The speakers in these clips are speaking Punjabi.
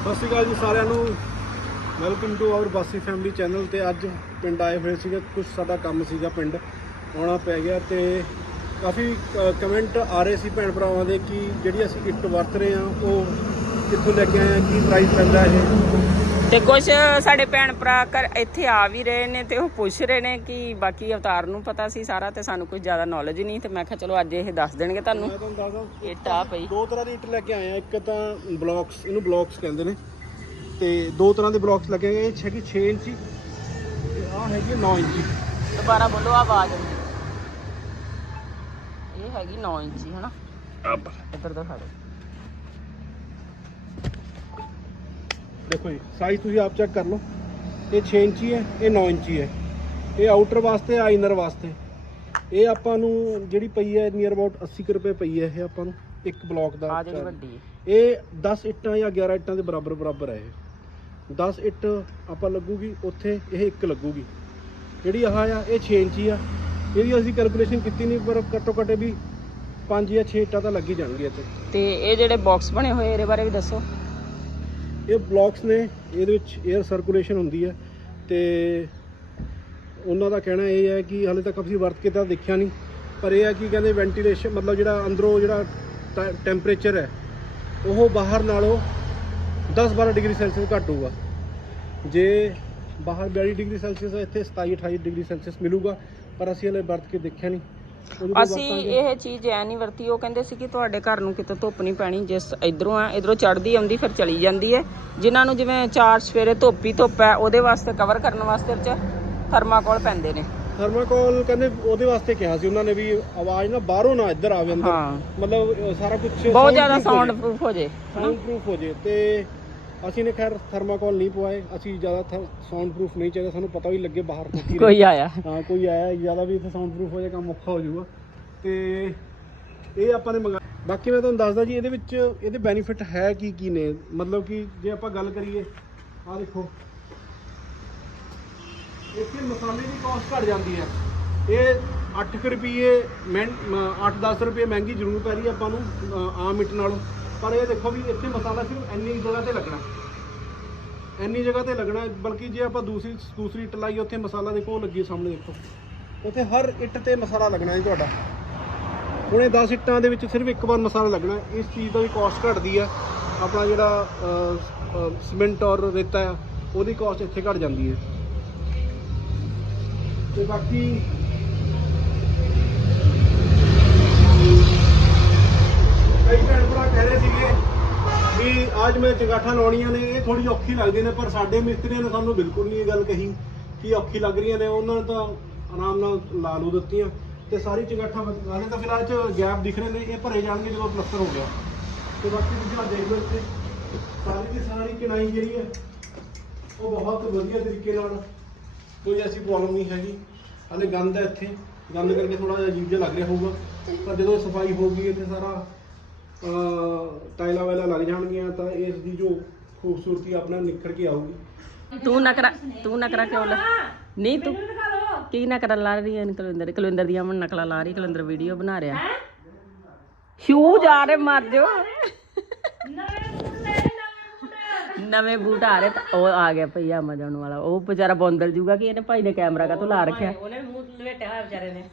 ਸਤਿ ਸ਼੍ਰੀ ਅਕਾਲ ਜੀ ਸਾਰਿਆਂ ਨੂੰ। Welcome to our Basi family channel ਤੇ ਅੱਜ ਪਿੰਡ ਆਏ ਹੋਏ ਸੀਗੇ। ਕੁਝ ਸਾਡਾ ਕੰਮ ਸੀਗਾ ਪਿੰਡ, ਆਉਣਾ ਪੈ ਗਿਆ ਤੇ ਕਾਫੀ ਕਮੈਂਟ ਆ ਰਹੇ ਸੀ ਭੈਣ ਭਰਾਵਾਂ ਦੇ ਕਿ ਜਿਹੜੀ ਅਸੀਂ ਇੱਟ ਵਰਤ ਰਹੇ ਹਾਂ, ਉਹ ਕਿੱਥੋਂ ਲੈ ਕੇ ਆਏ ਹਾਂ, ਕੀ ਪ੍ਰਾਈਸ ਪੈਂਦਾ ਇਹ? ਤੇ ਕੁਝ ਸਾਡੇ ਭੈਣ ਭਰਾ ਕਰ ਇੱਥੇ ਆ ਵੀ ਰਹੇ ਨੇ ਤੇ ਉਹ ਪੁੱਛ ਰਹੇ ਨੇ ਕਿ ਬਾਕੀ ਅਵਤਾਰ ਨੂੰ ਪਤਾ ਸੀ ਸਾਰਾ ਤੇ ਸਾਨੂੰ ਕੁਝ ਜ਼ਿਆਦਾ ਨੌਲੇਜ ਨਹੀਂ ਤੇ ਮੈਂ ਕਿਹਾ ਚਲੋ ਅੱਜ ਇਹ ਦੱਸ ਦੇਣਗੇ ਤੁਹਾਨੂੰ। ਮੈਂ ਤੁਹਾਨੂੰ ਦੱਸਦਾ ਪਈ। ਦੋ ਤਰ੍ਹਾਂ ਦੀ ਇੱਟ ਲੈ ਕੇ ਆਏ ਆ ਇੱਕ ਤਾਂ ਬਲੌਕਸ ਇਹਨੂੰ ਬਲੌਕਸ ਕਹਿੰਦੇ ਨੇ। ਤੇ ਦੋ ਤਰ੍ਹਾਂ ਦੇ ਬਲੌਕਸ ਲੱਗੇ ਹੋਏ ਇਹ ਹੈਗੀ 6 ਇੰਚੀ ਤੇ ਆਹ ਹੈਗੀ 9 ਇੰਚੀ। ਦੁਬਾਰਾ ਬੋਲੋ ਆਵਾਜ਼ ਇਹ ਹੈਗੀ 9 ਇੰਚੀ ਹਨਾ? ਇੱਧਰ ਦਿਖਾ ਦਿਓ। ਦੇਖੋ ਜੀ ਸਾਈਜ਼ ਤੁਸੀਂ ਆਪ ਚੈੱਕ ਕਰ ਲਓ। ਇਹ 6 ਇੰਚੀ ਹੈ ਇਹ 9 ਇੰਚੀ ਹੈ। ਇਹ ਆਊਟਰ ਵਾਸਤੇ ਆ ਇਨਰ ਵਾਸਤੇ। ਇਹ ਆਪਾਂ ਨੂੰ ਜਿਹੜੀ ਪਈ ਹੈ ਨੀਅਰ ਅਬਾਊਟ 80 ਕੁ ਰੁਪਏ ਪਈ ਹੈ ਇਹ ਆਪਾਂ ਨੂੰ ਇੱਕ ਬਲੌਕ ਦਾ ਆ ਜਿਹੜੀ ਵੱਡੀ ਇਹ 10 ਇੱਟਾਂ ਜਾਂ 11 ਇੱਟਾਂ ਦੇ ਬਰਾਬਰ ਬਰਾਬਰ ਹੈ ਇਹ। 10 ਇੱਟ ਆਪਾਂ ਲੱਗੂਗੀ ਉੱਥੇ ਇਹ ਇੱਕ ਲੱਗੂਗੀ। ਜਿਹੜੀ ਆਹ ਆ ਇਹ 6 ਇੰਚੀ ਆ। ਇਹਦੀ ਅਸੀਂ ਕੈਲਕੂਲੇਸ਼ਨ ਕੀਤੀ ਨਹੀਂ ਪਰ ਘੱਟੋ ਘੱਟ ਵੀ 5 ਜਾਂ 6 ਇੱਟਾਂ ਤਾਂ ਲੱਗ ਹੀ ਜਾਣਗੀਆਂ ਇੱਥੇ। ਤੇ ਇਹ ਜਿਹੜੇ ਬਾਕਸ ਬਣੇ ਹੋਏ ਇਹਦੇ ਬਾਰੇ ਵੀ ਦੱਸੋ। ਇਹ ਬਲੌਕਸ ਨੇ, ਇਹਦੇ ਵਿੱਚ 에ਅਰ ਸਰਕੂਲੇਸ਼ਨ ਹੁੰਦੀ ਹੈ ਤੇ ਉਹਨਾਂ ਦਾ ਕਹਿਣਾ ਇਹ ਹੈ ਕਿ ਹਾਲੇ ਤੱਕ ਅਸੀਂ ਵਰਤ ਕੇ ਤਾਂ ਦੇਖਿਆ ਨਹੀਂ, ਪਰ ਇਹ ਹੈ ਕਿ ਕਹਿੰਦੇ ਵੈਂਟੀਲੇਸ਼ਨ ਮਤਲਬ ਜਿਹੜਾ ਅੰਦਰੋਂ ਜਿਹੜਾ ਟੈਂਪਰੇਚਰ ਹੈ, ਉਹ ਬਾਹਰ ਨਾਲੋਂ 10-12 ਡਿਗਰੀ ਸੈਲਸੀਅਸ ਘੱਟ ਹੋਊਗਾ। ਜੇ ਬਾਹਰ 42 ਡਿਗਰੀ ਸੈਲਸੀਅਸ ਹੈ, ਇੱਥੇ 27-28 ਡਿਗਰੀ ਸੈਲਸੀਅਸ ਮਿਲੂਗਾ, ਪਰ ਅਸੀਂ ਹਲੇ ਵਰਤ ਕੇ ਦੇਖਿਆ ਨਹੀਂ। ਅਸੀਂ ਇਹ ਚੀਜ਼ ਐ ਨਹੀਂ ਵਰਤੀ ਉਹ ਕਹਿੰਦੇ ਸੀ ਕਿ ਤੁਹਾਡੇ ਘਰ ਨੂੰ ਕਿਤੇ ਧੁੱਪ ਨਹੀਂ ਪੈਣੀ ਜਿਸ ਇਧਰੋਂ ਆ ਇਧਰੋਂ ਚੜਦੀ ਆਉਂਦੀ ਫਿਰ ਚਲੀ ਜਾਂਦੀ ਹੈ ਜਿਨ੍ਹਾਂ ਨੂੰ ਜਿਵੇਂ ਚਾਰ ਸਵੇਰੇ ਧੁੱਪ ਹੀ ਧੁੱਪ ਹੈ ਉਹਦੇ ਵਾਸਤੇ ਕਵਰ ਕਰਨ ਵਾਸਤੇ ਚ ਥਰਮਾਕੋਲ ਪੈਂਦੇ ਨੇ। ਥਰਮਾਕੋਲ ਕਹਿੰਦੇ ਉਹਦੇ ਵਾਸਤੇ ਕਿਹਾ ਸੀ ਉਹਨਾਂ ਨੇ ਵੀ ਆਵਾਜ਼ ਨਾ ਬਾਹਰੋਂ ਨਾ ਇੱਧਰ ਆਵੇ ਅੰਦਰ। ਮਤਲਬ ਸਾਰਾ ਕੁਝ ਬਹੁਤ ਜ਼ਿਆਦਾ ਸਾਊਂਡ ਪ੍ਰੂਫ ਹੋ ਜੇ ਸਾਊਂਡ ਪ੍ਰੂਫ ਹੋ ਜੇ ਤੇ ਅਸੀਂ ਨੇ ਖੈਰ ਥਰਮਾਕੋਲ ਨਹੀਂ ਪਵਾਏ ਅਸੀਂ ਜ਼ਿਆਦਾ ਸਾਊਂਡ ਪ੍ਰੂਫ ਨਹੀਂ ਚਾਹੀਦਾ ਸਾਨੂੰ ਪਤਾ ਵੀ ਲੱਗੇ ਬਾਹਰ ਤੋਂ ਕੀ ਕੋਈ ਆਇਆ ਹਾਂ। ਕੋਈ ਆਇਆ ਜ਼ਿਆਦਾ ਵੀ ਇੱਥੇ ਸਾਊਂਡ ਪ੍ਰੂਫ ਹੋ ਜਾਏ ਕੰਮ ਔਖਾ ਹੋ ਜਾਊਗਾ। ਤੇ ਇਹ ਆਪਾਂ ਨੇ ਮੰਗਾ ਬਾਕੀ ਮੈਂ ਤੁਹਾਨੂੰ ਦੱਸਦਾ ਜੀ ਇਹਦੇ ਵਿੱਚ ਇਹਦੇ ਬੈਨੀਫਿਟ ਹੈ ਕੀ ਕੀ ਨੇ? ਮਤਲਬ ਕਿ ਜੇ ਆਪਾਂ ਗੱਲ ਕਰੀਏ ਆਹ ਦੇਖੋ। ਇੱਥੇ ਮਸਾਲੇ ਦੀ ਕਾਸਟ ਘਟ ਜਾਂਦੀ ਹੈ। ਇਹ 8 ਰੁਪਏ ਮੈਂ 8-10 ਰੁਪਏ ਮਹਿੰਗੀ ਜ਼ਰੂਰ ਪੈ ਰਹੀ ਆਪਾਂ ਨੂੰ ਆਮ ਇੱਟ ਨਾਲੋਂ। ਪਰ ਇਹ ਦੇਖੋ ਵੀ ਇੱਥੇ ਮਸਾਲਾ ਸਿਰਫ ਇੰਨੀ ਜਗ੍ਹਾ ਤੇ ਲੱਗਣਾ। ਇੰਨੀ ਜਗ੍ਹਾ ਤੇ ਲੱਗਣਾ, ਬਲਕਿ ਜੇ ਆਪਾਂ ਦੂਸਰੀ ਦੂਸਰੀ ਇੱਟ ਲਾਈਏ, ਉੱਥੇ ਮਸਾਲਾ ਦੇਖੋ, ਉਹ ਲੱਗੀ ਸਾਹਮਣੇ ਦੇਖੋ। ਉੱਥੇ ਹਰ ਇੱਟ ਤੇ ਮਸਾਲਾ ਲੱਗਣਾ ਜੀ ਤੁਹਾਡਾ। ਹੁਣ ਇਹ 10 ਇੱਟਾਂ ਦੇ ਵਿੱਚ ਸਿਰਫ ਇੱਕ ਵਾਰ ਮਸਾਲਾ ਲੱਗਣਾ। ਇਸ ਚੀਜ਼ ਦਾ ਵੀ ਕਾਸਟ ਘਟਦੀ ਆ। ਆਪਣਾ ਜਿਹੜਾ ਸੀਮੈਂਟ ਔਰ ਰੇਤਾ ਆ, ਉਹਦੀ ਕਾਸਟ ਇੱਥੇ ਘਟ ਜਾਂਦੀ ਹੈ ਤੇ ਬਾਕੀ ਕਈ ਭੈਣ ਭਰਾ ਕਹਿ ਰਹੇ ਸੀਗੇ ਵੀ ਅੱਜ ਮੈਂ ਚੰਗਾਠਾਂ ਲਾਉਣੀਆਂ ਨੇ, ਇਹ ਥੋੜੀ ਔਖੀ ਲੱਗਦੀ ਨੇ, ਪਰ ਸਾਡੇ ਮਿਸਤਰੀਆਂ ਨੇ ਸਾਨੂੰ ਬਿਲਕੁਲ ਨਹੀਂ ਇਹ ਗੱਲ ਕਹੀ ਕਿ ਔਖੀ ਲੱਗ ਰਹੀਆਂ ਨੇ। ਉਹਨਾਂ ਨੇ ਤਾਂ ਆਰਾਮ ਨਾਲ ਲਾ ਲੂ ਦਿੱਤੀਆਂ ਤੇ ਸਾਰੀ ਚੰਗਾਠਾਂ ਹਾਲੇ ਤਾਂ ਫਿਲਹਾਲ ਚ ਗੈਪ ਦਿਖ ਰਹੇ ਨੇ, ਇਹ ਭਰੇ ਜਾਣਗੇ ਜਦੋਂ ਪਲਸਟਰ ਹੋ ਗਿਆ। ਤੇ ਬਾਕੀ ਤੁਸੀਂ ਆਹ ਦੇਖ ਲਓ ਇੱਥੇ, ਸਾਰੀ ਦੀ ਸਾਰੀ ਕਿਨਾਈ ਜਿਹੜੀ ਹੈ, ਉਹ ਬਹੁਤ ਵਧੀਆ ਤਰੀਕੇ ਨਾਲ ਕੋਈ ਐਸੀ ਪ੍ਰੋਬਲਮ ਨਹੀਂ ਹੈਗੀ। ਹਾਲੇ ਗੰਦ ਹੈ ਇੱਥੇ, ਗੰਦ ਕਰਕੇ ਥੋੜਾ ਜਿਹਾ ਅਜੀਬ ਜਿਹਾ ਲੱਗ ਰਿਹਾ ਹੋਊਗਾ। ਪਰ ਜਦੋਂ ਸਫ਼ਾਈ ਹੋ ਗਈ ਇੱਥੇ ਸਾਰਾ ਟਾਈਲਾਂ ਵਾਲਾ ਲੱਗ ਜਾਣਗੀਆਂ ਤਾਂ ਇਸ ਦੀ ਜੋ ਖੂਬਸੂਰਤੀ ਆਪਣਾ ਨਿਖਰ ਕੇ ਆਊਗੀ। ਤੂੰ ਨਕਰਾ ਤੂੰ ਨਕਰਾ ਕਿਉਂ ਲਾ? ਨਹੀਂ ਤੂੰ ਕੀ ਨਕਰਾ ਲਾ ਰਹੀ ਹੈ ਕੁਲਵਿੰਦਰ ਕੁਲਵਿੰਦਰ ਦੀ ਅਮਨ ਨਕਲਾ ਲਾ ਰਹੀ ਕੁਲਵਿੰਦਰ ਵੀਡੀਓ ਬਣਾ ਰਿਹਾ। ਸ਼ੂ ਜਾ ਰਹੇ ਮਰ ਜੋ ਨਵੇਂ ਬੂਟ ਆ ਰਹੇ ਤਾਂ ਉਹ ਆ ਗਿਆ ਭਈ ਅਮਜਨ ਵਾਲਾ। ਉਹ ਵਿਚਾਰਾ ਬੰਦਲ ਜੂਗਾ ਕਿ ਇਹਨੇ ਭਾਈ ਨੇ ਕੈਮਰਾ ਕਾ ਲਾ ਰੱਖਿਆ? ਉਹਨੇ ਮੂੰਹ ਲਵੇਟਿਆ ਹੋਇਆ ਵਿਚਾਰੇ ਨੇ।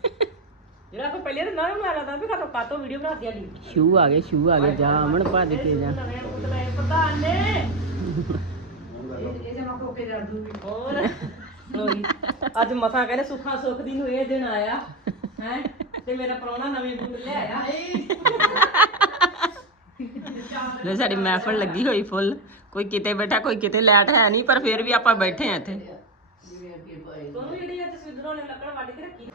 ਜਿਹੜਾ ਕੋ ਪਹਿਲੇ ਤਾਂ ਨਾ ਬਣਾ ਲਦਾ ਵੀ ਖਾਤੋਂ ਕਾਤੋਂ ਵੀਡੀਓ ਬਣਾ ਦਿਆ ਦੀ ਸ਼ੂ ਆ ਗਏ ਸ਼ੂ ਆ ਗਏ ਜਾ ਅਮਨ ਭੱਜ ਕੇ ਜਾ ਨਵੇਂ ਮੂੰਹ ਲਏ ਪ੍ਰਧਾਨ ਨੇ। ਇਹ ਜਮਾ ਕੋ ਕੇ ਕਰ ਦੂਗੀ। ਹੋਰ? ਹੋਈ ਅੱਜ ਮਸਾਂ ਕਹਿੰਦੇ ਸੁੱਖਾ ਸੁੱਖ ਦੀ ਨੂੰ ਇਹ ਦਿਨ ਆਇਆ। ਹੈ? ਤੇ ਮੇਰਾ ਪ੍ਰਾਹੁਣਾ ਨਵੇਂ ਬੂਟ ਲੈ ਆਇਆ। ਲੈ ਸਾਡੀ ਮਹਿਫਲ ਲੱਗੀ ਹੋਈ ਫੁੱਲ ਕੋਈ ਕਿਤੇ ਬੈਠਾ ਕੋਈ ਕਿਤੇ ਲੈਟ ਹੈ ਨਹੀਂ ਪਰ ਫਿਰ ਵੀ ਆਪਾਂ ਬੈਠੇ ਆ ਇੱਥੇ ਤੁਹਾਨੂੰ ਜਿਹੜੀ ਅੱਜ ਸਿੱਧਰੋਂ ਨੇ ਲੱਕੜ ਵੱਢ ਕੇ ਰੱਖੀ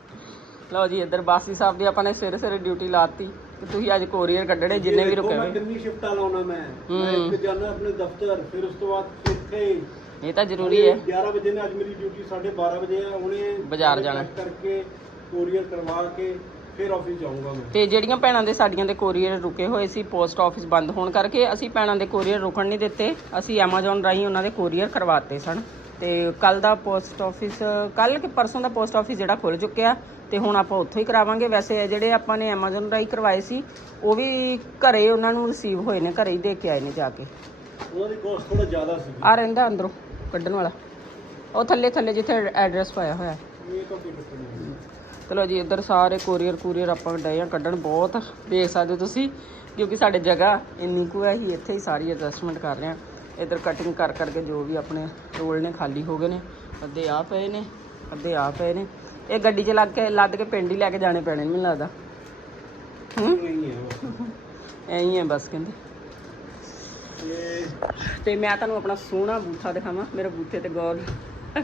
ਲਓ ਜੀ ਇੱਧਰ ਬਾਸੀ ਸਾਹਿਬ ਦੀ ਆਪਾਂ ਨੇ ਸਵੇਰੇ ਸਵੇਰੇ ਡਿਊਟੀ ਲਾਤੀ ਤੇ ਤੁਸੀਂ ਅੱਜ ਕੋਰੀਅਰ ਕੱਢਣੇ ਜਿੰਨੇ ਵੀ ਰੁਕੇ ਮੈਂ ਹੋਏ ਕਿੰਨੀ ਸ਼ਿਫਟਾਂ ਲਾਉਣਾ ਮੈਂ। ਮੈਂ ਇੱਕ ਜਾਣਾ ਆਪਣੇ ਦਫ਼ਤਰ ਫਿਰ ਉਸ ਤੋਂ ਬਾਅਦ ਇੱਥੇ ਇਹ ਤਾਂ ਜ਼ਰੂਰੀ ਹੈ। 11 ਵਜੇ ਨੇ ਅੱਜ ਮੇਰੀ ਡਿਊਟੀ 12:30 ਵਜੇ ਹੈ ਹੁਣੇ ਬਾਜ਼ਾਰ ਜਾਣਾ। ਕਰਕੇ ਕੋਰੀਅਰ ਕਰਵਾ ਕੇ ਫਿਰ ਆਫਿਸ ਜਾਊਂਗਾ ਮੈਂ। ਤੇ ਜਿਹੜੀਆਂ ਭੈਣਾਂ ਦੇ ਸਾਡੀਆਂ ਦੇ ਕੋਰੀਅਰ ਰੁਕੇ ਹੋਏ ਸੀ ਪੋਸਟ ਆਫਿਸ ਬੰਦ ਹੋਣ ਕਰਕੇ ਅਸੀਂ ਭੈਣਾਂ ਦੇ ਕੋਰੀਅਰ ਰੁਕਣ ਨਹੀਂ ਦਿੱਤੇ ਅਸੀਂ Amazon ਰਾਹੀਂ ਉਹਨਾਂ ਦੇ ਕੋਰੀਅਰ ਕਰਵਾਤੇ ਸਨ। ਤੇ ਕੱਲ ਦਾ ਪੋਸਟ ਆਫਿਸ ਕੱਲ ਕਿ ਪਰਸੋਂ ਦਾ ਪੋਸਟ ਆਫਿਸ ਜਿਹੜਾ ਖੁੱਲ ਚੁੱਕਿਆ ਤੇ ਹੁਣ ਆਪਾਂ ਉੱਥੋਂ ਹੀ ਕਰਾਵਾਂਗੇ। ਵੈਸੇ ਜਿਹੜੇ ਆਪਾਂ ਨੇ Amazon ਰਾਹੀਂ ਕਰਵਾਏ ਸੀ ਉਹ ਵੀ ਘਰੇ ਉਹਨਾਂ ਨੂੰ ਰਿਸੀਵ ਹੋਏ ਨੇ ਘਰੇ ਹੀ ਦੇ ਕੇ ਆਏ ਨੇ ਜਾ ਕੇ। ਉਹਨਾਂ ਦੀ ਕੋਸਟ ਥੋੜਾ ਜ਼ਿਆਦਾ ਸੀ। ਆ ਰਹਿੰਦਾ ਅੰਦਰੋਂ ਕੱਢਣ ਵਾਲਾ। ਉਹ ਥੱਲੇ ਥੱਲੇ ਜਿੱਥੇ ਐਡਰੈਸ ਪਾਇਆ ਹੋਇਆ। ਚਲੋ ਜੀ ਇੱਧਰ ਸਾਰੇ ਕੋਰੀਅਰ ਕੂਰੀਅਰ ਆਪਾਂ ਡਏ ਆ ਕੱਢਣ ਬਹੁਤ ਦੇਖ ਸਕਦੇ ਹੋ ਤੁਸੀਂ ਕਿਉਂਕਿ ਸਾਡੇ ਜਗ੍ਹਾ ਇੰਨੀ ਕੁ ਹੈ ਹੀ ਇੱਥੇ ਹੀ ਸਾਰੀ ਐਡਜਸਟਮੈਂਟ ਕਰ ਰਹੇ ਆ ਇੱਧਰ ਕਟਿੰਗ ਕਰ ਕਰਕੇ ਜੋ ਵੀ ਆਪਣੇ ਰੋਲ ਨੇ ਖਾਲੀ ਹੋ ਗਏ ਨੇ, ਅੱਧੇ ਆ ਪਏ ਨੇ, ਅੱਧੇ ਆ ਪਏ ਨੇ। ਇਹ ਗੱਡੀ 'ਚ ਲੱਗ ਕੇ, ਲੱਦ ਕੇ ਪਿੰਡ ਹੀ ਲੈ ਕੇ ਜਾਣੇ ਪੈਣੇ ਨੇ, ਮੈਨੂੰ ਲੱਗਦਾ। ਹੂੰ? ਹੈ ਐਂ ਹੀ ਹੈ ਬਸ ਕਹਿੰਦੇ। ਤੇ ਮੈਂ ਤੁਹਾਨੂੰ ਆਪਣਾ ਸੋਹਣਾ ਬੂਥਾ ਦਿਖਾਵਾਂ, ਮੇਰੇ ਬੂਥੇ ਤੇ ਗੌਰ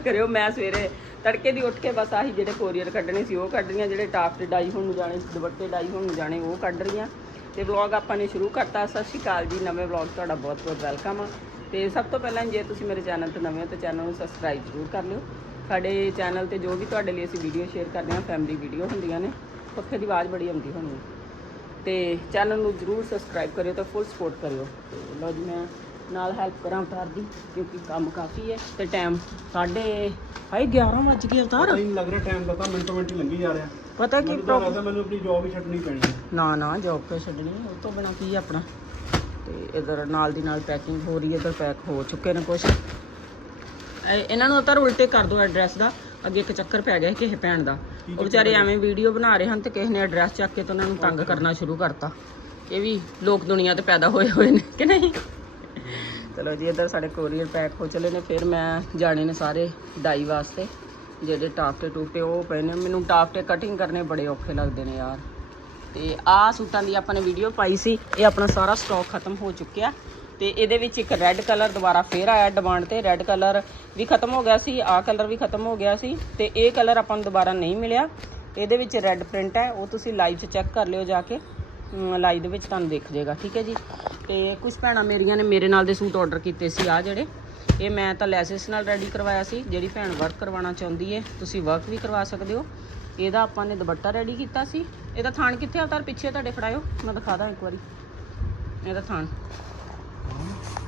ਕਰਿਓ। ਮੈਂ ਸਵੇਰੇ ਤੜਕੇ ਦੀ ਉੱਠ ਕੇ ਬਸ ਆਹੀ ਜਿਹੜੇ ਕੋਰੀਅਰ ਕੱਢਣੇ ਸੀ, ਉਹ ਕੱਢ ਰਹੀਆਂ, ਜਿਹੜੇ ਟਾਫਟ ਡਾਈ ਹੋਣ ਨੂੰ ਜਾਣੇ, ਦੁਪੱਟੇ ਡਾਈ ਹੋਣ ਨੂੰ ਜਾਣੇ, ਉਹ ਕੱਢ ਰਹੀਆਂ। ਤੇ ਵਲੌਗ ਆਪਾਂ ਨੇ ਸ਼ੁਰੂ ਕਰਤਾ। ਸਤਿ ਸ਼੍ਰੀ ਅਕਾਲ ਜੀ, ਨਵੇਂ ਵਲੌਗ ਤੁਹਾਡਾ ਬਹੁਤ ਬਹੁਤ ਵੈਲਕਮ ਆ। ਤੇ ਸਭ ਤੋਂ ਪਹਿਲਾਂ ਜੇ ਤੁਸੀਂ ਮੇਰੇ ਚੈਨਲ ਤੇ ਨਵੇਂ ਹੋ ਤਾਂ ਚੈਨਲ ਨੂੰ ਸਬਸਕ੍ਰਾਈਬ ਜ਼ਰੂਰ ਕਰ ਲਿਓ। ਸਾਡੇ ਚੈਨਲ ਤੇ ਜੋ ਵੀ ਤੁਹਾਡੇ ਲਈ ਅਸੀਂ ਵੀਡੀਓ ਸ਼ੇਅਰ ਕਰਦੇ ਹਾਂ ਫੈਮਿਲੀ ਵੀਡੀਓ ਹੁੰਦੀਆਂ ਨੇ ਪੱਖੇ ਦੀ ਆਵਾਜ਼ ਬੜੀ ਆਉਂਦੀ ਹੋਣੀ ਤੇ ਚੈਨਲ ਨੂੰ ਜਰੂਰ ਸਬਸਕ੍ਰਾਈਬ ਕਰਿਓ ਤੇ ਫੁੱਲ ਸਪੋਰਟ ਕਰਿਓ। ਤੇ ਲਓ ਜੀ ਮੈਂ ਨਾਲ ਹੈਲਪ ਕਰਾਂ ਅਵਤਾਰ ਦੀ ਕਿਉਂਕਿ ਕੰਮ ਕਾਫੀ ਹੈ ਤੇ ਟਾਈਮ ਸਾਢੇ ਹਾਈ 11 ਵੱਜ ਗਏ ਹੀ ਨਹੀਂ ਲੱਗ ਰਿਹਾ ਟਾਈਮ ਦਾ ਤਾਂ ਮਿੰਟੋ ਮਿੰਟ ਲੰਘੀ ਜਾ ਰਿਹਾ। ਪਤਾ ਕੀ ਤਾਂ ਲੱਗਦਾ ਮੈਨੂੰ ਆਪਣੀ ਜੌਬ ਹੀ ਛੱਡਣੀ ਪੈਣੀ ਹੈ। ਨਾ ਨਾ ਜੌਬ ਕਿਉਂ ਛੱਡਣੀ ਉਹ ਤੋਂ ਬਿਨਾ ਕੀ ਆਪਣਾ? ਤੇ ਇਧਰ ਨਾਲ ਦੀ ਨਾਲ ਪੈਕਿੰਗ ਹੋ ਰਹੀ ਹੈ ਇਧਰ ਪੈਕ ਹੋ ਚੁੱਕੇ ਨੇ ਕੁਝ ਇਹਨਾਂ ਨੂੰ ਤਾਂ ਉਲਟੇ ਕਰ ਦਿਓ ਐਡਰੈਸ ਦਾ ਅੱਗੇ ਇੱਕ ਚੱਕਰ ਪੈ ਗਿਆ ਕਿਸੇ ਭੈਣ ਦਾ। ਉਹ ਵਿਚਾਰੇ ਐਵੇਂ ਵੀਡੀਓ ਬਣਾ ਰਹੇ ਹਨ ਤੇ ਕਿਸੇ ਨੇ ਐਡਰੈਸ ਚੱਕ ਕੇ ਤਾਂ ਉਹਨਾਂ ਨੂੰ ਤੰਗ ਕਰਨਾ ਸ਼ੁਰੂ ਕਰਤਾ। ਇਹ ਵੀ ਲੋਕ ਦੁਨੀਆ ਤੇ ਪੈਦਾ ਹੋਏ ਹੋਏ ਨੇ ਕਿ ਨਹੀਂ? ਚਲੋ ਜੀ ਇੱਧਰ ਸਾਡੇ ਕੋਰੀਅਰ ਪੈਕ ਹੋ ਚਲੇ ਨੇ ਫਿਰ ਮੈਂ ਜਾਣੇ ਨੇ ਸਾਰੇ ਡਾਈ ਵਾਸਤੇ। ਜਿਹੜੇ ਟਾਫਟੇ ਟੂਫਟੇ ਉਹ ਪਏ ਨੇ ਮੈਨੂੰ ਟਾਫਟੇ ਕਟਿੰਗ ਕਰਨੇ ਬੜੇ ਔਖੇ ਲੱਗਦੇ ਨੇ ਯਾਰ। ਤੇ ਆਹ ਸੂਟਾਂ ਦੀ ਆਪਾਂ ਨੇ ਵੀਡੀਓ ਪਾਈ ਸੀ, ਇਹ ਆਪਣਾ ਸਾਰਾ ਸਟਾਕ ਖਤਮ ਹੋ ਚੁੱਕਿਆ। ਤੇ ਇਹਦੇ ਵਿੱਚ ਇੱਕ ਰੈੱਡ ਕਲਰ ਦੁਬਾਰਾ ਫੇਰ ਆਇਆ ਡਿਮਾਂਡ ਤੇ ਰੈੱਡ ਕਲਰ ਵੀ ਖਤਮ ਹੋ ਗਿਆ ਸੀ ਆਹ ਕਲਰ ਵੀ ਖਤਮ ਹੋ ਗਿਆ ਸੀ ਤੇ ਇਹ ਕਲਰ ਆਪਾਂ ਨੂੰ ਦੁਬਾਰਾ ਨਹੀਂ ਮਿਲਿਆ। ਤੇ ਇਹਦੇ ਵਿੱਚ ਰੈੱਡ ਪ੍ਰਿੰਟ ਹੈ, ਉਹ ਤੁਸੀਂ ਲਾਈਵ 'ਚ ਚੈੱਕ ਕਰ ਲਿਓ ਜਾ ਕੇ। ਲਾਈਵ ਦੇ ਵਿੱਚ ਤੁਹਾਨੂੰ ਦਿਖ ਜਾਏਗਾ, ਠੀਕ ਹੈ ਜੀ। ਤੇ ਕੁਝ ਭੈਣਾਂ ਮੇਰੀਆਂ ਨੇ ਮੇਰੇ ਨਾਲ ਦੇ ਸੂਟ ਆਰਡਰ ਕੀਤੇ ਸੀ ਆ ਜਿਹੜੇ। ਇਹ ਮੈਂ ਤਾਂ ਲੈਸਸ ਨਾਲ ਰੈਡੀ ਕਰਵਾਇਆ ਸੀ, ਜਿਹੜੀ ਭੈਣ ਵਰਕ ਕਰਵਾਉਣਾ ਚਾਹੁੰਦੀ ਹੈ, ਤੁਸੀਂ ਵਰਕ ਵੀ ਕਰਵਾ ਸਕਦੇ ਹੋ। ਇਹਦਾ ਆਪਾਂ ਨੇ ਦੁਪੱਟਾ ਰੈਡੀ ਕੀਤਾ ਸੀ। ਇਹਦਾ ਥਾਣ ਕਿੱਥੇ ਆ? ਤਾਰ ਪਿੱਛੇ ਤੁਹਾਡੇ ਫੜਾਇਓ। ਮੈਂ ਦਿਖਾ ਦਾਂ ਇੱਕ ਵਾਰੀ। ਇਹਦਾ ਥਾਣ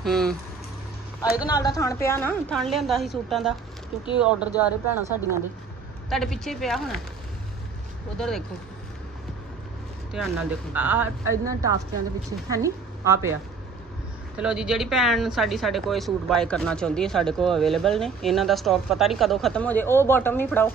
ਹੂੰ। ਆ ਇਹਦੇ ਨਾਲ ਦਾ ਥਾਣ ਪਿਆ ਨਾ। ਥਾਣ ਲਿਆਂਦਾ ਸੀ ਸੂਟਾਂ ਦਾ, ਕਿਉਂਕਿ ਆਰਡਰ ਜਾ ਰਹੇ ਭੈਣਾਂ ਸਾਡੀਆਂ ਦੇ। ਤੁਹਾਡੇ ਪਿੱਛੇ ਪਿਆ ਹੋਣਾ। ਉਧਰ ਦੇਖੋ। ਧਿਆਨ ਨਾਲ ਦੇਖੋ। ਆ ਇਹਨਾਂ ਟਾਫਟਿਆਂ ਦੇ ਪਿੱਛੇ, ਹੈ ਨਹੀਂ ਆ ਪਿਆ। ਚਲੋ ਜੀ, ਜਿਹੜੀ ਭੈਣ ਸਾਡੀ ਸਾਡੇ ਕੋਲ ਇਹ ਸੂਟ ਬਾਏ ਕਰਨਾ ਚਾਹੁੰਦੀ ਹੈ, ਸਾਡੇ ਕੋਲ ਅਵੇਲੇਬਲ ਨੇ। ਇਹਨਾਂ ਦਾ ਸਟਾਕ ਪਤਾ ਨਹੀਂ ਕਦੋਂ ਖਤਮ ਹੋ ਜੇ। ਉਹ ਬਾਟਮ ਵੀ ਫੜਾਓ।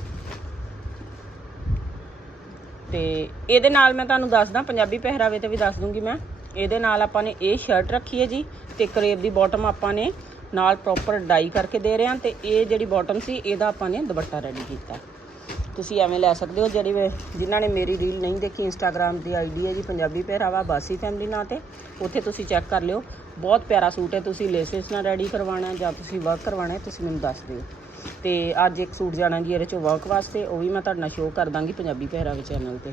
ਤੇ ਇਹਦੇ ਨਾਲ ਮੈਂ ਤੁਹਾਨੂੰ ਦੱਸਦਾ, ਪੰਜਾਬੀ ਪਹਿਰਾਵੇ ਤੇ ਵੀ ਦੱਸ ਦੂੰਗੀ ਮੈਂ। ਇਹਦੇ ਨਾਲ ਆਪਾਂ ਨੇ ਇਹ ਸ਼ਰਟ ਰੱਖੀ ਹੈ ਜੀ ਤੇ ਕਰੇਬ ਦੀ ਬਾਟਮ ਆਪਾਂ ਨੇ ਨਾਲ ਪ੍ਰੋਪਰ ਡਾਈ ਕਰਕੇ ਦੇ ਰਹੇ ਹਾਂ ਤੇ ਇਹ ਜਿਹੜੀ ਬਾਟਮ ਸੀ, ਇਹਦਾ ਆਪਾਂ ਨੇ ਦੁਪੱਟਾ ਰੈਡੀ ਕੀਤਾ। ਤੁਸੀਂ ਐਵੇਂ ਲੈ ਸਕਦੇ ਹੋ ਜਿਹੜੀ ਵੇ- ਜਿਨ੍ਹਾਂ ਨੇ ਮੇਰੀ ਰੀਲ ਨਹੀਂ ਦੇਖੀ ਇੰਸਟਾਗ੍ਰam ਦੀ ਆਈਡੀ ਹੈ ਜੀ, ਪੰਜਾਬੀ ਪਹਿਰਾਵਾ, ਬਾਸੀ ਫੈਮਿਲੀ ਨਾਂ ਤੇ। ਉੱਥੇ ਤੁਸੀਂ ਚੈੱਕ ਕਰ ਲਿਓ। ਬਹੁਤ ਪਿਆਰਾ ਸੂਟ ਹੈ, ਤੁਸੀਂ ਲੇਸਿਸ ਨਾਲ ਰੈਡੀ ਕਰਵਾਉਣਾ ਜਾਂ ਤੁਸੀਂ ਵਰਕ ਕਰਵਾਉਣਾ ਤੁਸੀਂ ਮੈਨੂੰ ਦੱਸ ਦਿਓ। ਤੇ ਅੱਜ ਇੱਕ ਸੂਟ ਜਾਣਾ ਜੀ ਇਹਦੇ ਚੋਂ ਵਰਕ ਵਾਸਤੇ, ਉਹ ਵੀ ਮੈਂ ਤੁਹਾਡੇ ਨਾਲ ਸ਼ੋਅ ਕਰ ਦਾਂਗੀ ਪੰਜਾਬੀ ਪਹਿਰਾਵੇ ਚੈਨਲ ਤੇ।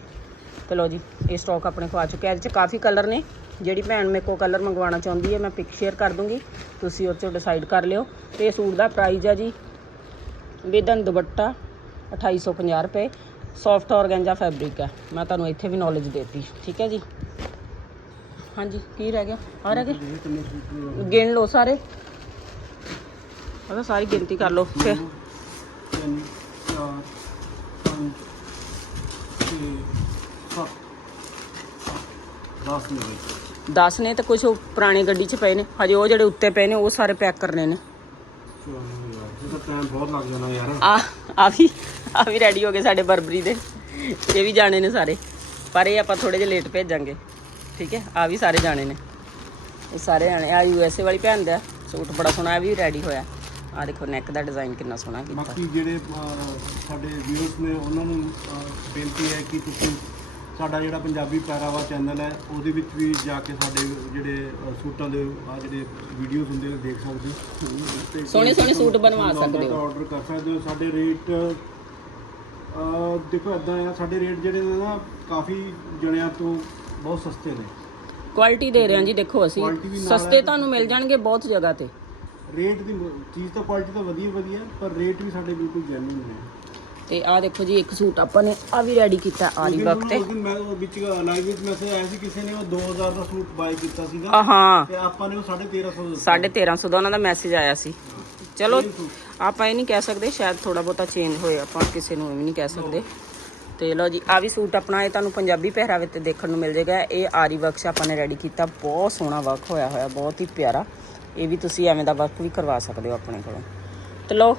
ਤੇ ਲਓ ਜੀ, ਇਹ ਸਟਾਕ ਆਪਣੇ ਕੋਲ ਆ ਚੁੱਕਿਆ ਇਹਦੇ ਚ ਕਾਫੀ ਕਲਰ ਨੇ। ਜਿਹੜੀ ਭੈਣ ਮੇਰੇ ਕੋਲ ਕਲਰ ਮੰਗਵਾਉਣਾ ਚਾਹੁੰਦੀ ਹੈ, ਮੈਂ ਪਿਕ ਸ਼ੇਅਰ ਕਰ ਦੂੰਗੀ। ਤੁਸੀਂ ਉਹ ਚੋਂ ਡਿਸਾਈਡ ਕਰ ਲਿਓ। ਤੇ ਇਹ ਸੂਟ ਦਾ ਪ੍ਰਾਈਸ ਆ ਜੀ ਵਿਦਨ ਦੁਪੱਟਾ 2850 ਰੁਪਏ। ਸੌਫਟ ਔਰਗੈਂਜਾ ਫੈਬਰਿਕ ਹੈ ਮੈਂ ਤੁਹਾਨੂੰ ਇੱਥੇ ਵੀ ਨੌਲੇਜ ਦੇਤੀ। ਠੀਕ ਹੈ ਜੀ? ਹਾਂਜੀ, ਕੀ ਰਹਿ ਗਿਆ? ਆ ਰਹਿ ਗਏ? ਗਿਣ ਲਓ ਸਾਰੇ। ਅਗਰ ਸਾਰੀ ਗਿਣਤੀ ਕਰ ਲਓ ਫਿਰ। 10 ਮਿੰਟ 10 ਨੇ ਤੇ ਕੁਝ ਪੁਰਾਣੀ ਗੱਡੀ 'ਚ ਪਏ ਨੇ। ਹਜੇ ਉਹ ਜਿਹੜੇ ਉੱਤੇ ਪਏ ਨੇ ਉਹ ਸਾਰੇ ਪੈਕ ਕਰਨੇ ਨੇ। ਚਲੋ ਯਾਰ ਇਹ ਤਾਂ ਟਾਈਮ ਬਹੁਤ ਲੱਗ ਜਾਣਾ ਯਾਰ। ਆ ਆ ਵੀ ਆ ਵੀ ਰੈਡੀ ਹੋ ਗਏ ਸਾਡੇ ਬਰਬਰੀ ਦੇ। ਇਹ ਵੀ ਜਾਣੇ ਨੇ ਸਾਰੇ। ਪਰ ਇਹ ਆਪਾਂ ਥੋੜੇ ਜਿਹਾ ਲੇਟ ਭੇਜਾਂਗੇ। ਠੀਕ ਹੈ ਆ ਵੀ ਸਾਰੇ ਜਾਣੇ ਨੇ। ਇਹ ਸਾਰੇ ਜਾਣੇ ਆ ਯੂਐਸਏ ਵਾਲੀ ਭੈਣ ਦਾ ਸੂਟ ਬੜਾ ਸੋਹਣਾ ਇਹ ਵੀ ਰੈਡੀ ਹੋਇਆ। ਆ ਦੇਖੋ ਨੈਕ ਦਾ ਡਿਜ਼ਾਈਨ ਕਿੰਨਾ ਸੋਹਣਾ ਕੀਤਾ। ਬਾਕੀ ਜਿਹੜੇ ਅਹ, ਸਾਡੇ ਵਿਊਅਰਸ ਨੇ ਉਹਨਾਂ ਨੂੰ ਅਹ, ਬੇਨਤੀ ਹੈ ਕਿ ਤੁਸੀਂ ਸਾਡਾ ਜਿਹੜਾ ਪੰਜਾਬੀ ਪਹਿਰਾਵਾ ਚੈਨਲ ਹੈ ਉਹਦੇ ਵਿੱਚ ਵੀ ਜਾ ਕੇ ਸਾਡੇ ਜਿਹੜੇ ਅਹ, ਸੂਟਾਂ ਦੇ ਆ ਜਿਹੜੇ ਵੀਡੀਓਜ਼ ਹੁੰਦੇ ਨੇ ਦੇਖ ਸਕਦੇ ਹੋ। ਤੇ ਸੋਹਣੇ ਸੋਹਣੇ ਸੂਟ ਬਣਵਾ ਸਕਦੇ ਹੋ। ਆਰਡਰ ਕਰ ਸਕਦੇ ਹੋ। ਸਾਡੇ ਰੇਟ ਅਹ, ਦੇਖੋ ਇਦਾਂ ਆ ਸਾਡੇ ਰੇਟ ਜਿਹੜੇ ਨੇ ਨਾ ਕਾਫੀ ਜਣਿਆਂ ਤੋਂ ਬਹੁਤ ਸਸਤੇ ਨੇ। ਕੁਆਲਿਟੀ ਦੇ ਰਹੇ ਹਾਂ ਜੀ ਦੇਖੋ ਅਸੀਂ। Quality ਵੀ ਨਾਲ ਸਸਤੇ ਹੈ। ਤੁਹਾਨੂੰ ਮਿਲ ਜਾਣਗੇ ਬਹੁਤ ਜਗ੍ਹਾ ਤੇ। ਰੇਟ ਦੀ ਚੀਜ਼ ਤਾਂ ਕੁਆਲਿਟੀ ਤਾਂ ਵਧੀਆ ਵਧੀਆ ਪਰ ਰੇਟ ਵੀ ਸਾਡੇ ਬਿਲਕੁਲ ਜੈਨੂਇਨ ਨੇ। ਤੇ ਆ ਦੇਖੋ ਜੀ ਇੱਕ ਸੂਟ ਆਪਾਂ ਨੇ ਆ ਵੀ ਰੈਡੀ ਕੀਤਾ ਆਰੀ ਵਰਕ ਤੇ। ਉਸ ਦਿਨ ਮੈਂ ਉਹ ਵਿੱਚ ਲਾਈਵ ਵਿੱਚ ਮੈਸੇਜ ਆਇਆ ਸੀ ਕਿਸੇ ਨੇ ਉਹ 2000 ਦਾ ਸੂਟ ਬਾਈ ਕੀਤਾ ਸੀਗਾ। ਆ ਹਾਂ। ਤੇ ਆਪਾਂ ਨੇ ਉਹ 1350 ਦਿੱਤਾ। 1350 ਦਾ ਉਹਨਾਂ ਦਾ ਮੈਸੇਜ ਆਇਆ ਸੀ। ਚਲੋ ਆਪਾਂ ਇਹ ਨਹੀਂ ਕਹਿ ਸਕਦੇ ਸ਼ਾਇਦ ਥੋੜਾ ਬਹੁਤਾ ਚੇਂਜ ਹੋਏ ਆਪਾਂ ਕਿਸੇ ਨੂੰ ਇਹ ਵੀ ਨਹੀਂ ਕਹਿ ਸਕਦੇ। ਤੇ ਲਓ ਜੀ ਆ ਵੀ ਸੂਟ ਆਪਣਾ ਇਹ ਤੁਹਾਨੂੰ ਪੰਜਾਬੀ ਪਹਿਰਾਵੇ ਤੇ ਦੇਖਣ ਨੂੰ ਮਿਲ ਜਾਏਗਾ ਇਹ ਆਰੀ ਵਰਕ ਆਪਾਂ ਨੇ ਰੈਡੀ ਕੀਤਾ ਬਹੁਤ ਸੋਹਣਾ ਵਰਕ ਹੋਇਆ ਹੋਇਆ ਬਹੁਤ ਹੀ ਪਿਆਰਾ। ਇਹ ਵੀ ਤੁਸੀਂ ਐਵੇਂ ਦਾ ਵਰਕ ਵੀ ਕਰਵਾ ਸਕਦੇ ਹੋ ਆਪਣੇ ਕੋਲੋਂ। ਤੇ ਲਓ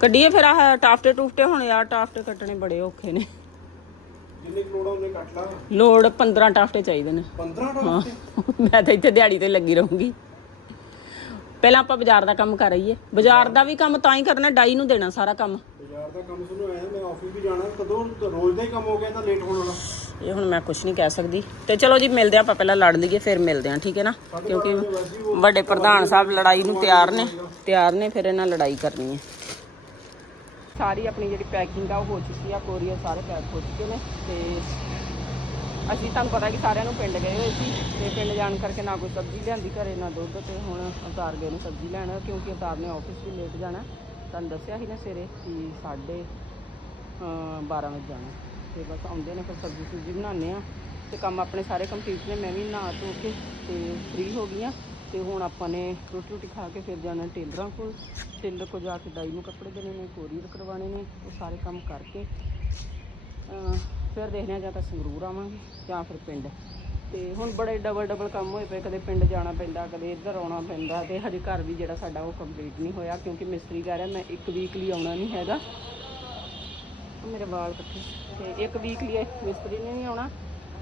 ਕੱਢੀਏ ਫਿਰ ਆਹ ਟਾਫਟੇ ਟੂਫਟੇ ਹੁਣ ਯਾਰ ਟਾਫਟੇ ਕੱਟਣੇ ਬੜੇ ਔਖੇ ਨੇ। ਜਿੰਨੇ ਕਰੋੜਾ ਉਹਨੇ ਕੱਟ ਲਾ। ਲੋੜ 15 ਟਾਫਟੇ ਚਾਹੀਦੇ ਨੇ। 15 ਹਾਂ ਡਾਲਰ ਮੈਂ ਤਾਂ ਇੱਥੇ ਦਿਹਾੜੀ ਤੇ ਲੱਗੀ ਰਹੂੰਗੀ। ਪਹਿਲਾਂ ਆਪਾਂ ਬਾਜ਼ਾਰ ਦਾ ਕੰਮ ਕਰ ਆਈਏ। ਬਾਜ਼ਾਰ ਦਾ ਵੀ ਕੰਮ ਤਾਂ ਹੀ ਕਰਨਾ ਡਾਈ ਨੂੰ ਦੇਣਾ ਸਾਰਾ ਕੰਮ। ਬਾਜ਼ਾਰ ਦਾ ਕੰਮ ਸੁਣੋ ਆਇਆ ਮੈਂ ਆਫਿਸ ਵੀ ਜਾਣਾ ਕਦੋਂ ਰੋਜ਼ ਦਾ ਹੀ ਕੰਮ ਹੋ ਗਿਆ ਤਾਂ ਲੇਟ ਹੋਣ ਵਾਲਾ। ਇਹ ਹੁਣ ਮੈਂ ਕੁਝ ਨਹੀਂ ਕਹਿ ਸਕਦੀ। ਤੇ ਚਲੋ ਜੀ ਮਿਲਦੇ ਆਪਾਂ ਪਹਿਲਾਂ ਲੜ ਲਈਏ ਫਿਰ ਮਿਲਦੇ ਹਾਂ ਠੀਕ ਹੈ ਨਾ? ਕਿਉਂਕਿ ਵੱਡੇ ਪ੍ਰਧਾਨ ਸਾਹਿਬ ਲੜਾਈ ਨੂੰ ਤਿਆਰ ਨੇ। ਤਿਆਰ ਨੇ ਫਿਰ ਇਹਨਾਂ ਲੜਾਈ ਕਰਨੀ ਹੈ। ਸਾਰੀ ਆਪਣੀ ਜਿਹੜੀ ਪੈਕਿੰਗ ਆ ਉਹ ਹੋ ਚੁੱਕੀ ਆ ਕੋਰੀਅਰ ਸਾਰੇ ਪੈਕ ਹੋ ਚੁੱਕੇ ਨੇ। ਤੇ ਅਸੀਂ ਤੁਹਾਨੂੰ ਪਤਾ ਕਿ ਸਾਰਿਆਂ ਨੂੰ ਪਿੰਡ ਗਏ ਹੋਏ ਸੀ ਤੇ ਪਿੰਡ ਜਾਣ ਕਰਕੇ ਨਾ ਕੋਈ ਸਬਜ਼ੀ ਲਿਆਂਦੀ ਘਰੇ, ਨਾ ਦੁੱਧ ਤੇ ਹੁਣ ਅਵਤਾਰ ਗਏ ਨੇ ਸਬਜ਼ੀ ਲੈਣ ਕਿਉਂਕਿ ਅਵਤਾਰ ਨੇ ਆਫਿਸ ਵੀ ਲੇਟ ਜਾਣਾ। ਤੁਹਾਨੂੰ ਦੱਸਿਆ ਸੀ ਨਾ ਸਵੇਰੇ ਕਿ ਸਾਢੇ, ਅਹ 12 ਵਜੇ ਜਾਣਾ। ਤੇ ਬਸ ਆਉਂਦੇ ਨੇ ਫਿਰ ਸਬਜ਼ੀ ਸੁਬਜ਼ੀ ਬਣਾਉਂਦੇ ਆ ਤੇ ਕੰਮ ਆਪਣੇ ਸਾਰੇ ਕੰਪਲੀਟ ਨੇ, ਮੈਂ ਵੀ ਨਹਾ ਧੋ ਕੇ ਤੇ ਫ੍ਰੀ ਹੋ ਗਈ ਆ ਤੇ ਹੁਣ ਆਪਾਂ ਨੇ ਰੋਟੀ ਰੋਟੀ ਖਾ ਕੇ ਫਿਰ ਜਾਣਾ ਟੇਲਰਾਂ ਕੋਲ। ਟੇਲਰ ਕੋਲ ਜਾ ਕੇ ਡਾਈ ਨੂੰ ਕੱਪੜੇ ਦੇਣੇ ਨੇ, ਕੋਰੀਅਰ ਕਰਵਾਉਣੇ ਨੇ, ਉਹ ਸਾਰੇ ਕੰਮ ਕਰਕੇ ਫਿਰ ਦੇਖਦੇ ਹਾਂ, ਜਾਂ ਤਾਂ ਸੰਗਰੂਰ ਆਵਾਂਗੇ ਜਾਂ ਫਿਰ ਪਿੰਡ। ਤੇ ਹੁਣ ਬੜੇ ਡਬਲ ਡਬਲ ਕੰਮ ਹੋਏ ਪਏ, ਕਦੇ ਪਿੰਡ ਜਾਣਾ ਪੈਂਦਾ, ਕਦੇ ਇੱਧਰ ਆਉਣਾ ਪੈਂਦਾ ਤੇ ਹਜੇ ਘਰ ਵੀ ਜਿਹੜਾ ਸਾਡਾ ਉਹ ਕੰਪਲੀਟ ਨਹੀਂ ਹੋਇਆ, ਕਿਉਂਕਿ ਮਿਸਤਰੀ ਕਹਿ ਰਿਹਾ ਮੈਂ ਇੱਕ ਵੀਕ ਲਈ ਆਉਣਾ ਨਹੀਂ ਹੈਗਾ। ਮੇਰੇ ਵਾਲ ਇਕੱਠੇ ਤੇ ਇੱਕ ਵੀਕ ਲਈ ਮਿਸਤਰੀ ਨੇ ਨਹੀਂ ਆਉਣਾ,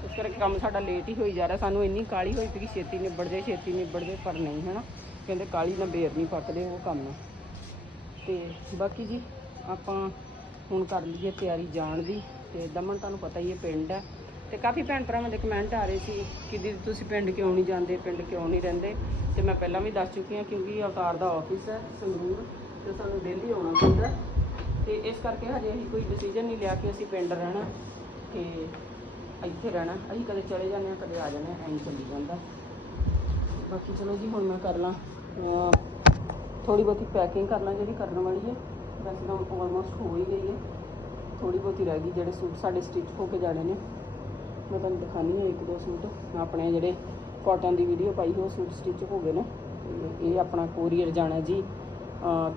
ਇਸ ਕਰਕੇ ਕੰਮ ਸਾਡਾ ਲੇਟ ਹੀ ਹੋਈ ਜਾ ਰਿਹਾ। ਸਾਨੂੰ ਇੰਨੀ ਕਾਲੀ ਹੋਈ ਪਈ ਕਿ ਛੇਤੀ ਨਿਬੜ ਜੇ ਛੇਤੀ ਨਿਬੜ ਜੇ ਪਰ ਨਹੀਂ ਹੈ ਨਾ ਕਹਿੰਦੇ ਕਾਲੀ ਨਾਲ ਬੇਰ ਨਹੀਂ ਪੱਕਦੇ ਉਹ ਕੰਮ। ਆ ਤੇ ਬਾਕੀ ਜੀ, ਆਪਾਂ ਹੁਣ ਕਰ ਲਈਏ ਤਿਆਰੀ ਜਾਣ ਦੀ। ਤੇ ਦਮਨ ਤੁਹਾਨੂੰ ਪਤਾ ਹੀ ਹੈ, ਪਿੰਡ ਹੈ। ਤੇ ਕਾਫੀ ਭੈਣ ਭਰਾਵਾਂ ਦੇ ਕਮੈਂਟ ਆ ਰਹੇ ਸੀ ਕਿ ਦੀਦੀ ਤੁਸੀਂ ਪਿੰਡ ਕਿਉਂ ਨਹੀਂ ਜਾਂਦੇ, ਪਿੰਡ ਕਿਉਂ ਨਹੀਂ ਰਹਿੰਦੇ? ਤੇ ਮੈਂ ਪਹਿਲਾਂ ਵੀ ਦੱਸ ਚੁੱਕੀ ਹਾਂ ਕਿਉਂਕਿ ਅਵਤਾਰ ਦਾ ਆਫਿਸ ਹੈ, ਸੰਗਰੂਰ, ਤੇ ਸਾਨੂੰ ਡੇਲੀ ਆਉਣਾ ਪੈਂਦਾ ਤੇ ਇਸ ਕਰਕੇ ਹਜੇ ਅਸੀਂ ਕੋਈ ਡਿਸੀਜਨ ਨਹੀਂ ਲਿਆ ਕਿ ਅਸੀਂ ਪਿੰਡ ਰਹਿਣਾ ਤੇ ਇੱਥੇ ਰਹਿਣਾ। ਅਸੀਂ ਕਦੇ ਚਲੇ ਜਾਂਦੇ ਹਾਂ, ਕਦੇ ਆ ਜਾਂਦੇ ਹਾਂ, ਐਂ ਚੱਲੀ ਜਾਂਦਾ। ਬਾਕੀ ਚਲੋ ਜੀ, ਹੁਣ ਮੈਂ ਕਰ ਲਾਂ ਥੋੜੀ ਬਹੁਤੀ ਪੈਕਿੰਗ ਕਰ ਲਾਂ ਜਿਹੜੀ ਕਰਨ ਵਾਲੀ ਹੈ। ਵੈਸੇ ਤਾਂ ਆਲਮੋਸਟ ਹੋ ਹੀ ਗਈ ਹੈ। ਥੋੜੀ ਬਹੁਤੀ ਰਹਿ ਗਈ, ਜਿਹੜੇ ਸੂਟ ਸਾਡੇ ਸਟਿਚ ਹੋ ਕੇ ਜਾਣੇ ਨੇ। ਮੈਂ ਤੁਹਾਨੂੰ ਦਿਖਾਉਂਦੀ ਹਾਂ ਇੱਕ ਦੋ ਸੂਟ। ਆਪਣੇ ਜਿਹੜੇ ਕਾਟਨ ਦੀ ਵੀਡੀਓ ਪਾਈ ਸੀ ਉਹ ਸੂਟ ਸਟਿਚ ਹੋ ਗਏ ਨੇ। ਤੇ ਇਹ ਆਪਣਾ ਕੋਰੀਅਰ ਜਾਣਾ ਜੀ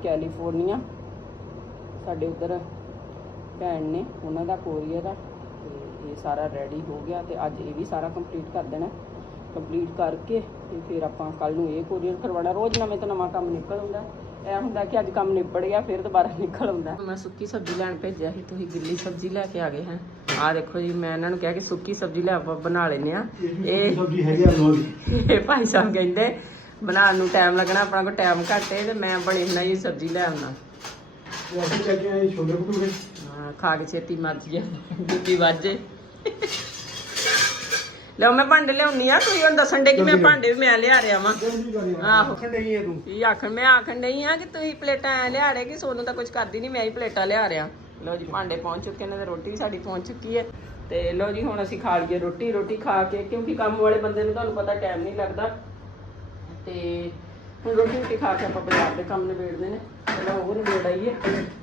ਕੈਲੀਫੋਰਨੀਆ ਸਾਡੇ ਉਧਰ ਭੈਣ ਨੇ, ਉਹਨਾਂ ਦਾ ਕੋਰੀਅਰ ਆ। ਤੇ ਇਹ ਸਾਰਾ ਰੈਡੀ ਹੋ ਗਿਆ ਤੇ ਅੱਜ ਇਹ ਵੀ ਸਾਰਾ ਕੰਪਲੀਟ ਕਰ ਦੇਣਾ। ਕੰਪਲੀਟ ਕਰਕੇ ਤੇ ਫਿਰ ਆਪਾਂ ਕੱਲ ਨੂੰ ਇਹ ਕੋਰੀਅਰ ਕਰਵਾਉਣਾ। ਰੋਜ਼ ਨਵੇਂ ਤੋਂ ਨਵਾਂ ਕੰਮ ਨਿਕਲ ਆਉਂਦਾ ਇਹ ਹੁੰਦਾ ਕਿ ਅੱਜ ਕੰਮ ਨਿਬੜ ਗਿਆ ਫਿਰ ਦੁਬਾਰਾ ਨਿਕਲ ਆਉਂਦਾ। ਮੈਂ ਸੁੱਕੀ ਸਬਜ਼ੀ ਲੈਣ ਭੇਜਿਆ ਸੀ ਤੁਸੀਂ ਗਿੱਲੀ ਸਬਜ਼ੀ ਲੈ ਕੇ ਆ ਗਏ ਹੈ। ਆਹ ਦੇਖੋ ਜੀ ਮੈਂ ਇਹਨਾਂ ਨੂੰ ਕਿਹਾ ਕਿ ਸੁੱਕੀ ਸਬਜ਼ੀ ਲੈ ਆਪਾਂ ਬਣਾ ਲੈਨੇ ਆ ਇਹ ਸਬਜ਼ੀ ਹੈਗੀ ਆਲੂ ਦੀ। ਇਹ ਭਾਈ ਸਾਹਿਬ ਕਹਿੰਦੇ ਬਣਾਉਣ ਨੂੰ ਟਾਈਮ ਲੱਗਣਾ ਆਪਣਾ ਕੋਲ ਟਾਈਮ ਘੱਟ ਹੈ ਤੇ ਮੈਂ ਬਣੀ ਬਣਾਈ ਸਬਜ਼ੀ ਲੈ ਆਉਣਾ ਤੇ ਅਸੀਂ ਚੱਕੇ ਆਏ ਛੋਲੇ ਭਟੂਰੇ। ਹਾਂ, ਖਾ ਕੇ ਛੇਤੀ ਮਰ ਜੇ ਜੁੱਤੀ ਵੱਜੇ ਲਓ ਮੈਂ ਭਾਂਡੇ ਲਿਆਉਣੀ ਆ ਤੁਸੀਂ ਹੁਣ ਦੱਸਣ ਦੇ ਕਿ ਮੈਂ ਭਾਂਡੇ ਵੀ ਮੈਂ ਲਿਆ ਰਿਆ ਵਾਂ। ਆਹੋ। ਨਹੀਂ ਹੈ ਤੂੰ? ਇਹ ਆਖਣ ਮੈਂ ਆਖਣ ਨਹੀਂ ਆ ਕਿ ਤੁਸੀਂ ਪਲੇਟਾਂ ਐ ਲਿਆ ਰਹੇ ਕਿ ਸੋਨੂੰ ਤਾਂ ਕੁਝ ਕਰਦੀ ਨਹੀਂ ਮੈਂ ਹੀ ਪਲੇਟਾਂ ਲਿਆ ਰਿਆ ਲਓ ਜੀ ਭਾਂਡੇ ਪਹੁੰਚ ਚੁੱਕੇ ਨੇ ਤੇ ਰੋਟੀ ਵੀ ਸਾਡੀ ਪਹੁੰਚ ਚੁੱਕੀ ਹੈ ਤੇ ਲਓ ਜੀ ਹੁਣ ਅਸੀਂ ਖਾ ਲਈਏ ਰੋਟੀ ਰੋਟੀ ਖਾ ਕੇ ਕਿਉਂਕਿ ਕੰਮ ਵਾਲੇ ਬੰਦੇ ਨੂੰ ਤੁਹਾਨੂੰ ਪਤਾ ਟਾਈਮ ਨਹੀਂ ਲੱਗਦਾ। ਤੇ ਹੁਣ ਰੋਟੀ ਰੋਟੀ ਖਾ ਕੇ ਆਪਾਂ ਬਾਜ਼ਾਰ ਦੇ ਕੰਮ ਨਿਬੇੜਦੇ ਨੇ। ਪਹਿਲਾਂ ਉਹ ਨਿਬੇੜ ਆਈਏ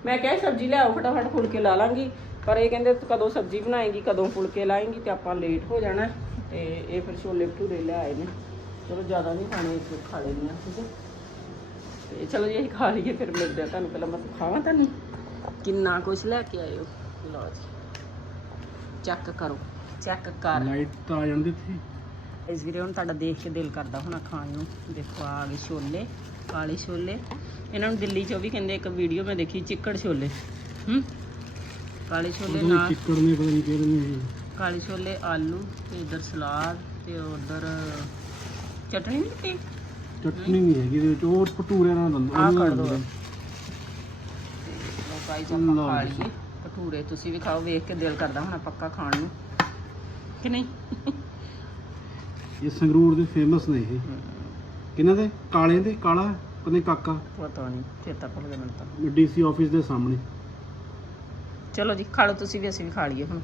ਮੈਂ ਕਿਹਾ ਸਬਜ਼ੀ ਲਿਆਓ ਫਟਾਫਟ ਫੁਲਕੇ ਲਾ ਲਾਂਗੀ। ਪਰ ਇਹ ਕਹਿੰਦੇ ਕਦੋਂ ਸਬਜ਼ੀ ਬਣਾਏਗੀ ਕਦੋਂ ਫੁਲਕੇ ਲਾਏਂਗੀ ਤੇ ਆਪਾਂ ਲੇਟ ਹੋ ਜਾਣਾ। ਤੇ ਇਹ ਫਿਰ ਛੋਲੇ ਭਟੂਰੇ ਲੈ ਆਏ ਨੇ। ਚਲੋ ਜ਼ਿਆਦਾ ਨਹੀਂ ਖਾਣੇ ਇੱਕ ਖਾ ਲੈਣੀ ਆ ਠੀਕ ਹੈ। ਤੇ ਚਲੋ ਜੀ ਅਸੀਂ ਖਾ ਲਈਏ ਫਿਰ ਮਿਲਦੇ ਆ ਤੁਹਾਨੂੰ। ਪਹਿਲਾਂ ਮੈਂ ਖਾਵਾਂ ਤੁਹਾਨੂੰ ਕਿੰਨਾ ਕੁਝ ਲੈ ਕੇ ਆਏ ਹੋ। ਲਓ ਜੀ। ਚੈੱਕ ਕਰੋ। ਚੈੱਕ ਕਰ। ਲਾਈਟ ਤਾਂ ਆ ਜਾਂਦੀ ਸੀ। ਇਸ ਵੀਰੇ ਹੁਣ ਤੁਹਾਡਾ ਦੇਖ ਕੇ ਦਿਲ ਕਰਦਾ ਹੋਣਾ ਖਾਣ ਨੂੰ। ਦੇਖੋ ਆ ਗਏ ਛੋਲੇ ਕਾਲੇ ਛੋਲੇ। ਇਹਨਾਂ ਨੂੰ ਦਿੱਲੀ 'ਚ ਉਹ ਵੀ ਕਹਿੰਦੇ ਇੱਕ ਵੀਡੀਓ ਮੈਂ ਦੇਖੀ ਚਿੱਕੜ ਛੋਲੇ। ਹੂੰ? ਕਾਲੇ ਛੋਲੇ ਨਾਲ ਚਿੱਕੜ ਨੇ ਪਤਾ ਨਹੀਂ ਕਿਹੜੇ ਨੇ ਕਾਲੇ ਛੋਲੇ ਆਲੂ ਤੇ ਇਧਰ ਸਲਾਦ ਤੇ ਉਧਰ ਚਟਨੀ ਨਹੀਂ ਦਿੱਤੀ ਚਟਨੀ ਨਹੀਂ ਹੈਗੀ ਇਹਦੇ ਵਿੱਚ ਉਹ ਭਟੂਰੇ ਨਾਲ ਦੰਦ ਆਹ ਕੱਢ ਦੋ। ਗਾਈਸ ਆਪਾਂ ਲਓ ਖਾ ਜੀ। ਲਈਏ। ਭਟੂਰੇ ਤੁਸੀਂ ਵੀ ਖਾਓ ਵੇਖ ਕੇ ਦਿਲ ਕਰਦਾ ਹੋਣਾ ਪੱਕਾ ਖਾਣ ਨੂੰ। ਕਿ ਨਹੀਂ? ਇਹ ਸੰਗਰੂਰ ਦੇ ਫੇਮਸ ਨੇ ਇਹ। ਕਿਹਨਾਂ ਦੇ? ਕਾਲੇ ਦੇ? ਕਾਲਾ? ਕਨੇ ਕਾਕਾ? ਪਤਾ ਨਹੀਂ ਚੇਤਾ ਭੁੱਲ ਗਿਆ ਮੈਨੂੰ ਤਾਂ। ਡੀਸੀ ਆਫਿਸ ਦੇ ਸਾਹਮਣੇ। ਚਲੋ ਜੀ ਖਾ ਲਓ ਤੁਸੀਂ ਵੀ ਅਸੀਂ ਵੀ ਖਾ ਲਈਏ ਹੁਣ।